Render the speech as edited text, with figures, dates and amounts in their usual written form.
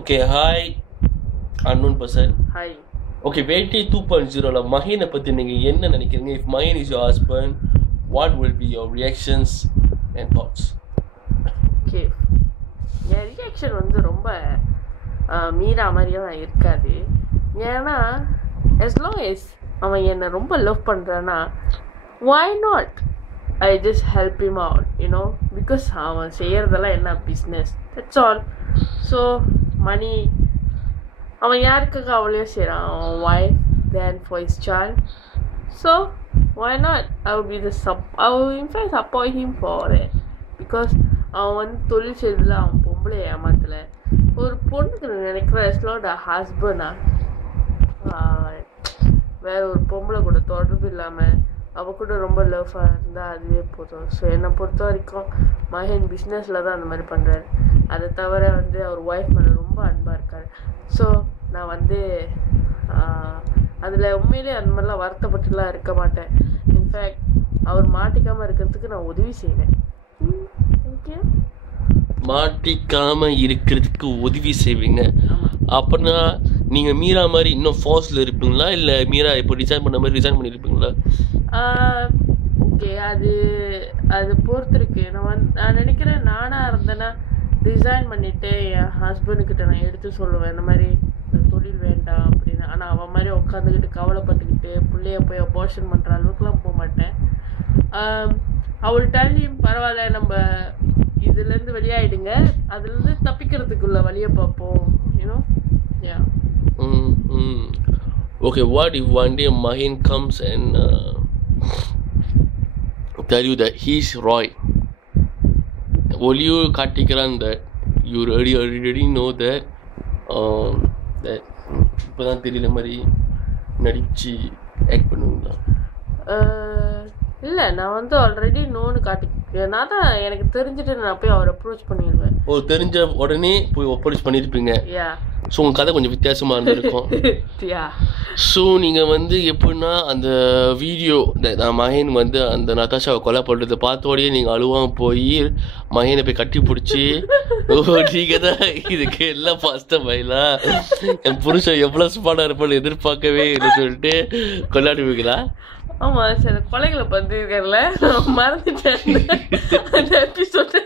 Okay, hi, unknown person. Hi. Okay, Venti 2.0 Mahina பத்தி நீங்க என்ன நினைக்கிறீங்க? If Mahin is your husband, what will be your reactions and thoughts? Okay. N reaction வந்து ரொம்ப மீரா மாதிரியும் இருக்காது. ஏன்னா as long as அவன் என்னை ரொம்ப லவ் பண்ணுறான்னா why not I just help him out, you know, because அவன் செய்யறதெல்லாம் என்ன business, that's all. So money அவன் யாருக்காக அவ்வளோ செய்கிறான், அவன் wife then for his child, so why not I will be I will in fact support him for that, because அவன் வந்து தொழில் செய்ததில் அவன் பொம்பளை ஏமாத்தலை. ஒரு பொண்ணுக்கு நினைக்கிற எஸ்லோட ஹஸ்பண்டா வேற ஒரு பொம்பளை கூட தொடர்பு இல்லாமல் அவள் கூட ரொம்ப லவ்வாக இருந்தால் அதுவே போதும். ஸோ என்னை பொறுத்த வரைக்கும் மகன் பிஸ்னஸில் தான் அந்த மாதிரி பண்ணுறாரு. அதை தவிர வந்து அவர் ஒய்ஃப் மேலே ரொம்ப அன்பாக இருக்கார். ஸோ நான் வந்து அதில் உண்மையிலே அந்த மாதிரிலாம் வருத்தப்பட்டுலாம் இருக்க மாட்டேன். இன்ஃபேக்ட் அவர் மாட்டிக்காமல் இருக்கிறதுக்கு நான் உதவி செய்வேன். மாட்டிக்காம இருக்கிறதுக்கு உதவி செய்வீங்க. அப்படின்னா நீங்க மீரா மாதிரி இன்னும் ஃபோர்ஸ்ல இருப்பீங்களா, இல்ல மீரா இப்போ ரிசைன் பண்ண மாதிரி ரிசைன் பண்ணிருப்பீங்களா? ஓகே, அது பொறுத்திருக்கு. நான் நினைக்கிறேன் நானாக இருந்தேன்னா ரிசைன் பண்ணிவிட்டு என் ஹஸ்பண்டுக்கிட்ட நான் எடுத்து சொல்லுவேன் இந்த மாதிரி தொழில் வேண்டாம் அப்படின்னு. ஆனால் அவன் மாதிரி உட்காந்துக்கிட்டு கவலைப்பட்டுக்கிட்டு பிள்ளைய போய் அபார்ஷன் பண்ணுற அளவுக்குலாம் போக மாட்டேன். அவள் டெல்லியும் பரவாயில்ல, நம்ம இதுலேருந்து வெளியாயிடுங்க, அதுலேருந்து தப்பிக்கிறதுக்குள்ள வழியை பார்ப்போம், you know. Yeah. Okay, what if one day Mahin comes and tell you that he's Roy? Will you காட்டிக்கிறான் that you already know that that இப்போதான் தெரியல மாதிரி நடிச்சு ஆக்ட் பண்ணுவீங்களா? இல்லை, நான் வந்து ஆல்ரெடி நோன்னு காட்டிக்கிறேன். நான் தான் எனக்கு தெரிஞ்சுட்டு நான் போய் அவர் அப்ரோச் பண்ணிடுவேன். தெரிஞ்ச உடனே போய் அப்ரோச் பண்ணியிருப்பீங்க. யா. ஸோ உங்கள் கதை கொஞ்சம் வித்தியாசமாக இருந்திருக்கும். ஸோ நீங்கள் வந்து எப்படின்னா அந்த வீடியோ மகன் வந்து அந்த நதாஷாவை கொலை பண்ணுறதை பார்த்தோடையே நீங்கள் அழுவாமல் போய் மகனை போய் கட்டி பிடிச்சி நீங்கள் தான் இதுக்கு எல்லாம் ஃபாஸ்ட்டாக பயிலா என் புருஷன் எவ்வளோ ஸ்பாடாக இருப்பான்னு எதிர்பார்க்கவே இல்லை சொல்லிட்டு கொண்டாடுவீங்களா? ஆமாம், சில கொலைகளை பண்ணிருக்கல, மறந்துட்டேன் அந்த எபிசோடு.